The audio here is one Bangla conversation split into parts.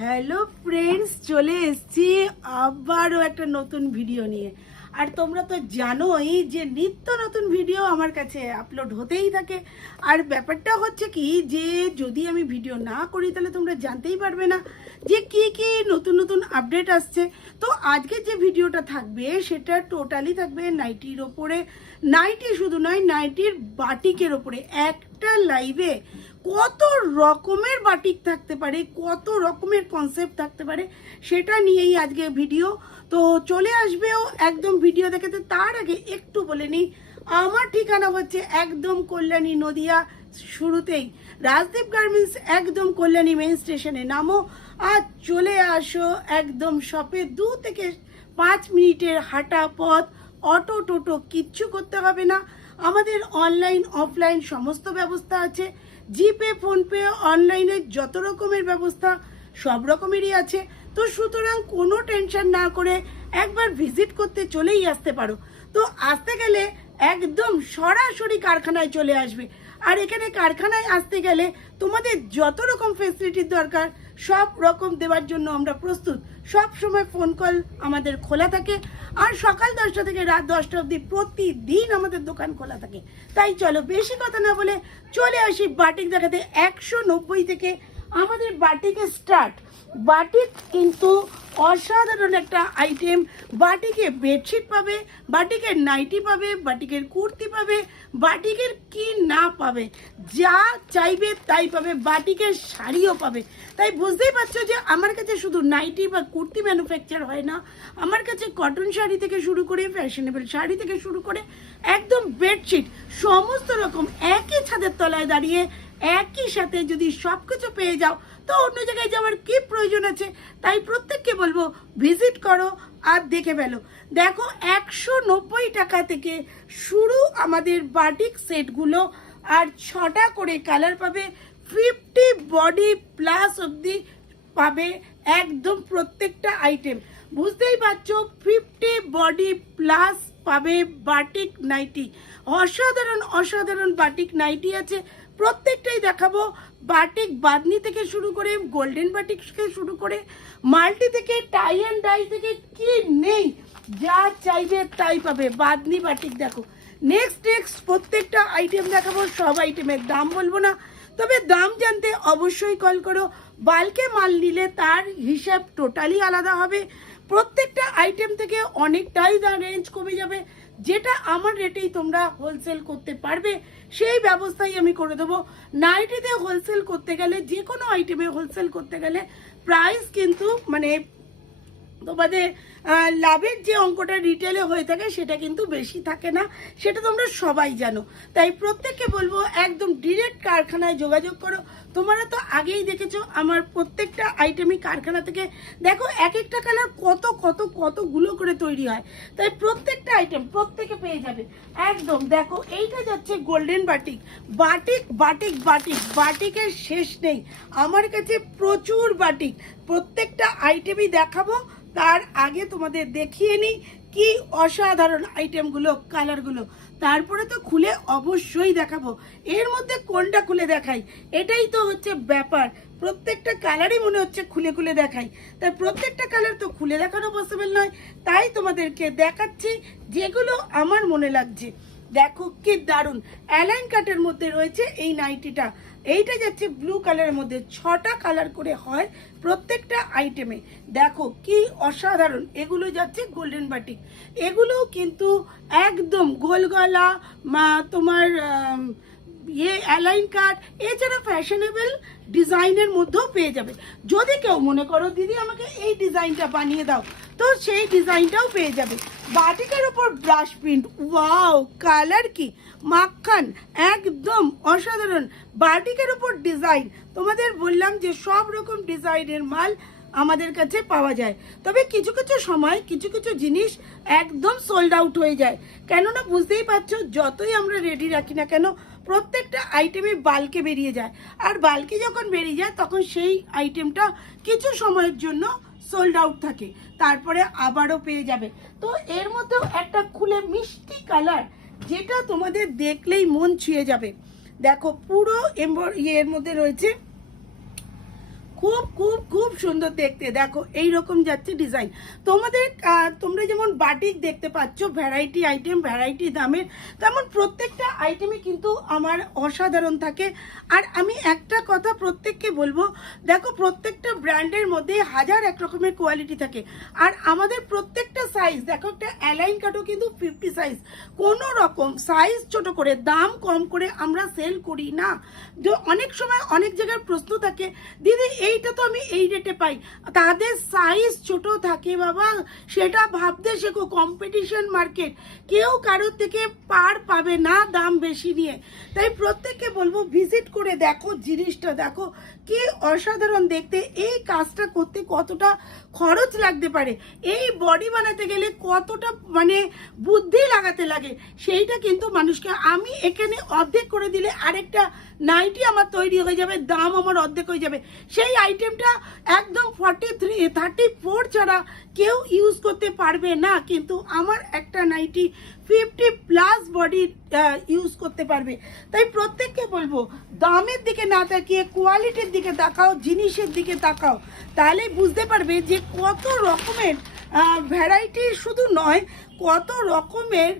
হ্যালো ফ্রেন্ডস, চলে এসেছি আবারও একটা নতুন ভিডিও নিয়ে। আর তোমরা তো জানোই যে নিত্য নতুন ভিডিও আমার কাছে আপলোড হতেই থাকে। আর ব্যাপারটা হচ্ছে কি, যে যদি আমি ভিডিও না করি তাহলে তোমরা জানতেই পারবে না যে কি কি নতুন নতুন আপডেট আসছে। তো আজকে যে ভিডিওটা থাকবে সেটা টোটালি থাকবে নাইটির ওপরে। নাইটি শুধু নয়, নাইটির বাটিকের ওপরে। একটা লাইভে কত রকমের বাটিক থাকতে পারে, কত রকমের কনসেপ্ট থাকতে পারে, সেটা নিয়েই আজকে ভিডিও। তো চলে আসবেও একদম ভিডিও দেখাতে। তার আগে একটু বলে নিই, আমার ঠিকানা হচ্ছে একদম কল্যাণী নদিয়া। শুরুতেই রাজদীপ গার্মেন্টস, একদম কল্যাণী মেন স্টেশনে নামো আর চলে আসো একদম শপে। 2 থেকে 5 মিনিটের হাঁটা পথ। অটো টোটো কিচ্ছু করতে হবে না। আমাদের অনলাইন অফলাইন সমস্ত ব্যবস্থা আছে। জিপে, ফোনপে, অনলাইনে যত রকমের ব্যবস্থা সব রকমেরই আছে। তো সুতরাং কোনো টেনশন না করে একবার ভিজিট করতে চলেই আসতে পারো। তো আসতে গেলে একদম সরাসরি কারখানায় চলে আসবে। আর এখানে কারখানায় আসতে গেলে তোমাদের যত রকম ফেসিলিটির দরকার সব রকম দেওয়ার জন্য আমরা প্রস্তুত। সব সময় ফোন কল আমাদের খোলা থাকে। আর সকাল 10টা থেকে রাত 10টা অবধি প্রতিদিন আমাদের দোকান খোলা থাকে। তাই চলো বেশি কথা না বলে চলে আসি বাটিক দেখাতে। 190 থেকে আমাদের বাটিকে স্টার্ট। বাটিক কিন্তু অসাধারণ একটা আইটেম। বাটিকে বেডশিট পাবে, বাটিকের নাইটি পাবে, বাটিকের কুর্তি পাবে, বাটিকের কি না পাবে, যা চাইবে তাই পাবে। বাটিকের শাড়িও পাবে। তাই বুঝতেই পারছো যে আমার কাছে শুধু নাইটি বা কুর্তি ম্যানুফ্যাকচার হয় না, আমার কাছে কটন শাড়ি থেকে শুরু করে, ফ্যাশনেবল শাড়ি থেকে শুরু করে একদম বেডশিট সমস্ত রকম একই ছাদের তলায় দাঁড়িয়ে একই সাথে যদি সব কিছু পেয়ে যাও তো অন্য জায়গায় যাওয়ার কি প্রয়োজন আছে। তাই প্রত্যেককে বলবো ভিজিট করো আর দেখে ফেলো। দেখো 190 টাকা থেকে শুরু আমাদের বাটিক সেটগুলো। আর 6টা করে কালার পাবে। 50 বডি প্লাস অবধি পাবে একদম প্রত্যেকটা আইটেম। বুঝতেই পারছো, 50 বডি প্লাস পাবে বাটিক নাইটি। অসাধারণ অসাধারণ বাটিক নাইটি আছে, প্রত্যেকটাই দেখাবো। বাটিক বাদনি থেকে শুরু করে, গোল্ডেন বাটিক থেকে শুরু করে, মাল্টি থেকে, টাই অ্যান্ড ডাই থেকে কি নেই, যা চাইবে তাই পাবে। বাদনি বাটিক দেখো। নেক্সট প্রত্যেকটা আইটেম দেখাবো। সব আইটেমের দাম বলবো না, তবে দাম জানতে অবশ্যই কল করো। বাল্কে মাল নিলে তার হিসাব টোটালি আলাদা হবে। প্রত্যেকটা আইটেম থেকে অনেকটাই রেঞ্জ কমে যাবে। যেটা আমার রেটেই তোমরা হোলসেল করতে পারবে সেই ব্যবস্থাই আমি করে দেবো। নাইটিতে হোলসেল করতে গেলে, যে কোনো আইটেমে হোলসেল করতে গেলে প্রাইস কিন্তু মানে তোমাদের লাভের যে অঙ্কটা রিটেলে হয়ে থাকে সেটা কিন্তু বেশি থাকে না, সেটা তোমরা সবাই জানো। তাই প্রত্যেককে বলবো একদম ডিরেক্ট কারখানায় যোগাযোগ করো। তোমরা তো আগেই দেখেছো আমার প্রত্যেকটা আইটেমই কারখানা থেকে। দেখো এক একটা কালার কত কত কতগুলো করে তৈরি হয়। তাই প্রত্যেকটা আইটেম প্রত্যেকে পেয়ে যাবে একদম। দেখো এইটা যাচ্ছে golden batik. Batik batik batik বাটিকের শেষ নেই আমার কাছে, প্রচুর বাটিক। প্রত্যেকটা আইটেমই দেখাবো। তার আগে তোমাদের দেখিয়ে নিই কি অসাধারণ আইটেমগুলো, কালারগুলো। তারপরে তো খুলে অবশ্যই দেখাবো। এর মধ্যে কোনটা খুলে দেখাই, এটাই তো হচ্ছে ব্যাপার। প্রত্যেকটা কালারই মনে হচ্ছে খুলে খুলে দেখাই। তাই প্রত্যেকটা কালার তো খুলে দেখানো পসিবল নয়, তাই তোমাদেরকে দেখাচ্ছি যেগুলো আমার মনে লাগছে। দেখো কি দারুণ অ্যালাইন কাটের মধ্যে রয়েছে এই নাইটিটা। এইটা যাচ্ছে ব্লু কালারের মধ্যে। 6টা কালার করে হয় প্রত্যেকটা আইটেমে। দেখো কি অসাধারণ। এগুলো যাচ্ছে গোল্ডেন বাটিক। এগুলো কিন্তু একদম গোল গলা, তোমার অ্যালাইন কাট, এছাড়া ফ্যাশনেবল ডিজাইনের মধ্যেও পেয়ে যাবে। যদি কেউ মনে করো দিদি আমাকে এই ডিজাইনটা বানিয়ে দাও, তো সেই ডিজাইনটাও পেয়ে যাবে। বাটিকের ওপর ব্রাশ প্রিন্ট, ওয়াও কালার কি মাখন, একদম অসাধারণ। বাটিকের ওপর ডিজাইন, তোমাদের বললাম যে সব রকম ডিজাইনের মাল আমাদের কাছে পাওয়া যায়। তবে কিছু কিছু সময় কিছু কিছু জিনিস একদম সোল্ড আউট হয়ে যায়। কেননা বুঝতেই পারছো, যতই আমরা রেডি রাখি না কেন প্রত্যেকটা আইটেমে বাল্কে বেরিয়ে যায়। আর বাল্কে যখন বেরিয়ে যায় তখন সেই আইটেমটা কিছু সময়ের জন্য সোল্ড আউট থাকে, তারপরে আবারও পেয়ে যাবে। তো এর মধ্যেও একটা খুলে মিষ্টি কালার, যেটা তোমাদের দেখলেই মন ছুঁয়ে যাবে। দেখো পুরো এর মধ্যে রয়েছে খুব খুব খুব সুন্দর দেখতে। দেখো এইরকম যাচ্ছে ডিজাইন। তোমরা যেমন বাটিক দেখতে পাচ্ছ, ভ্যারাইটি আইটেম, ভ্যারাইটি দামের, তেমন প্রত্যেকটা আইটেমই কিন্তু আমার অসাধারণ থাকে। আর আমি একটা কথা প্রত্যেককে বলবো, দেখো প্রত্যেকটা ব্র্যান্ডের মধ্যে হাজার এক রকমের কোয়ালিটি থাকে। আর আমাদের প্রত্যেকটা সাইজ, দেখো একটা অ্যালাইন কাটও কিন্তু 50 সাইজ, কোনো রকম সাইজ ছোট করে দাম কম করে আমরা সেল করি না। অনেক সময় অনেক জায়গায় প্রশ্ন থাকে, দিদি এইটা তো আমি এই রেটে পাই, তাদের সাইজ ছোট থাকে বাবা, সেটা ভাবতে শেখো। কম্পিটিশন মার্কেট, কেউ কারোর থেকে পার পাবে না দাম বেশি নিয়ে। তাই প্রত্যেককে বলবো ভিজিট করে দেখো, জিনিসটা দেখো কি অসাধারণ দেখতে। এই কাজটা করতে কতটা খরচ লাগতে পারে, এই বডি বানাতে গেলে কতটা মানে বুদ্ধি লাগাতে লাগে, সেইটা কিন্তু মানুষকে, আমি এখানে অর্ধেক করে দিলে আরেকটা নাইটি আমার তৈরি হয়ে যাবে, দাম আমার অর্ধেক হয়ে যাবে। সেই আইটেমটা একদম 34 ছাড়া কেউ ইউজ করতে পারবে না, কিন্তু আমার একটা নাইটি 50+ বডি ইউজ করতে পারবে। তাই প্রত্যেককে বলবো দামের দিকে না তাকিয়ে কোয়ালিটির দিকে তাকাও, জিনিসের দিকে তাকাও, তাহলে বুঝতে পারবে যে কত রকমের ভ্যারাইটি, শুধু নয় কত রকমের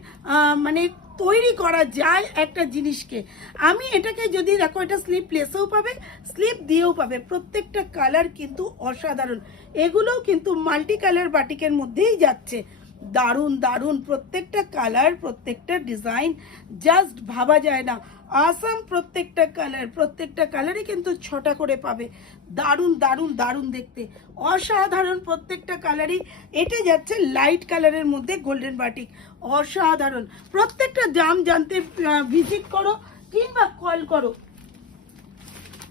মানে তৈরি করা যায় একটা জিনিসকে। আমি এটাকে যদি দেখো, এটা স্লিপলেসও পাবে, স্লিপ দিয়েও পাবে, প্রত্যেকটা কালার কিন্তু অসাধারণ। এগুলোও কিন্তু মাল্টি কালার বাটিকের মধ্যেই যাচ্ছে। দারুণ দারুণ প্রত্যেকটা কালার, প্রত্যেকটা ডিজাইন জাস্ট ভাবা যায় না। আসাম প্রত্যেকটা কালার, প্রত্যেকটা কালারই কিন্তু 6টা করে পাবে। দারুণ দারুণ দারুণ দেখতে, অসাধারণ প্রত্যেকটা কালারই। এটা যাচ্ছে লাইট কালারের মধ্যে গোল্ডেন বাটিক, অসাধারণ। প্রত্যেকটা দাম জানতে ভিজিট করো কিংবা কল করো।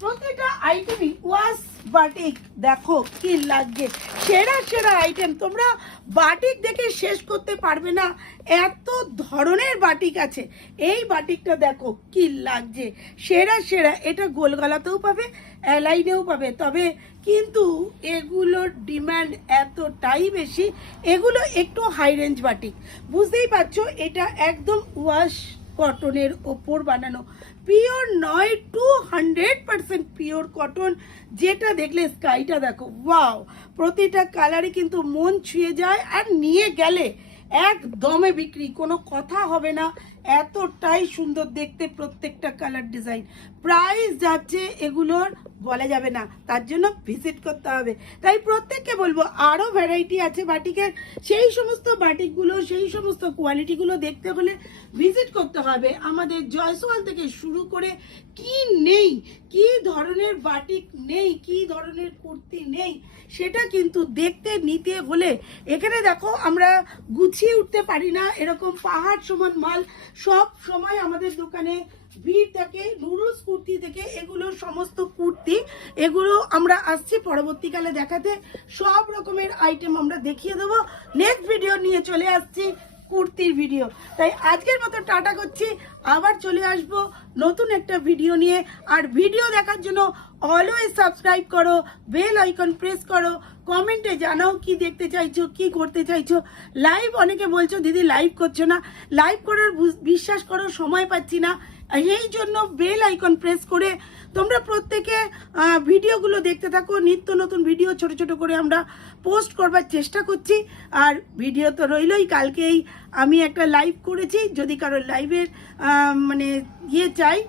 প্রত্যেকটা আইটেমই ওয়াশ বাটিক, দেখো কি লাগছে, সেরা সেরা আইটেম। তোমরা বাটিক দেখে শেষ করতে পারবে না, এত ধরনের বাটিক আছে। এই বাটিকটা দেখো কি লাগছে, সেরা সেরা। এটা গোলগলাতেও পাবে, অ্যালাইনেও পাবে, তবে কিন্তু এগুলোর ডিমান্ড এতটাই বেশি, এগুলো একটু হাই রেঞ্জ বাটিক। বুঝতেই পারছো, এটা একদম ওয়াশ কটনের ওপর বানানো, পিওর নয়, 200% পিওর কটন। যেটা দেখলে স্কাইটা দেখো, ওয়াও, প্রতিটা কালারই কিন্তু মন ছুঁয়ে যায়, আর নিয়ে গেলে একদমে বিক্রি, কোনো কথা হবে না, এতটাই সুন্দর দেখতে প্রত্যেকটা কালার ডিজাইন। প্রাইস যাচ্ছে এগুলোর বলা যাবে না, তার জন্য ভিজিট করতে হবে। তাই প্রত্যেককে বলবো আরও ভ্যারাইটি আছে বাটিকের, সেই সমস্ত বাটিকগুলো, সেই সমস্ত কোয়ালিটিগুলো দেখতে হলে ভিজিট করতে হবে। আমাদের জয়সওয়াল থেকে শুরু করে কি নেই, কি ধরনের বাটিক নেই, কি ধরনের কুর্তি নেই, সেটা কিন্তু দেখতে নিতে হলে এখানে দেখো, আমরা গুছিয়ে উঠতে পারি না, এরকম পাহাড় সমান মাল সব সময় আমাদের দোকানে ভিড় থাকে। নুডলস কুর্তি থেকে এগুলো সমস্ত কুর্তি, এগুলো আমরা আসছি পরবর্তীকালে দেখাতে, সব রকমের আইটেম আমরা দেখিয়ে দেবো। নেক্সট ভিডিও নিয়ে চলে আসছি কুর্তির ভিডিও। তাই আজকের মতো টাটা করছি, আবার চলে আসবো নতুন একটা ভিডিও নিয়ে। আর ভিডিও দেখার জন্য অলওয়েজ সাবস্ক্রাইব করো, বেল আইকন প্রেস করো, কমেন্টে জানাও কি দেখতে চাইছো, কি করতে চাইছো। লাইভ অনেকে বলছো দিদি লাইভ করছো না, লাইভ করার বিশ্বাস করো সময় পাচ্ছি না, এই জন্য বেল আইকন প্রেস করে তোমরা প্রত্যেকে ভিডিওগুলো দেখতে থাকো। নিত্য নতুন ভিডিও ছোট ছোট করে আমরা পোস্ট করবার চেষ্টা করছি। আর ভিডিও তো রইলই, কালকেই আমি একটা লাইভ করেছি, যদি কারো লাইভের মানে চাই,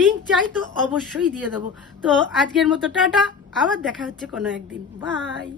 লিঙ্ক চাই, তো অবশ্যই দিয়ে দেবো। তো আজকের মতো টাটা, আবার দেখা হচ্ছে কোনো একদিন, বাই।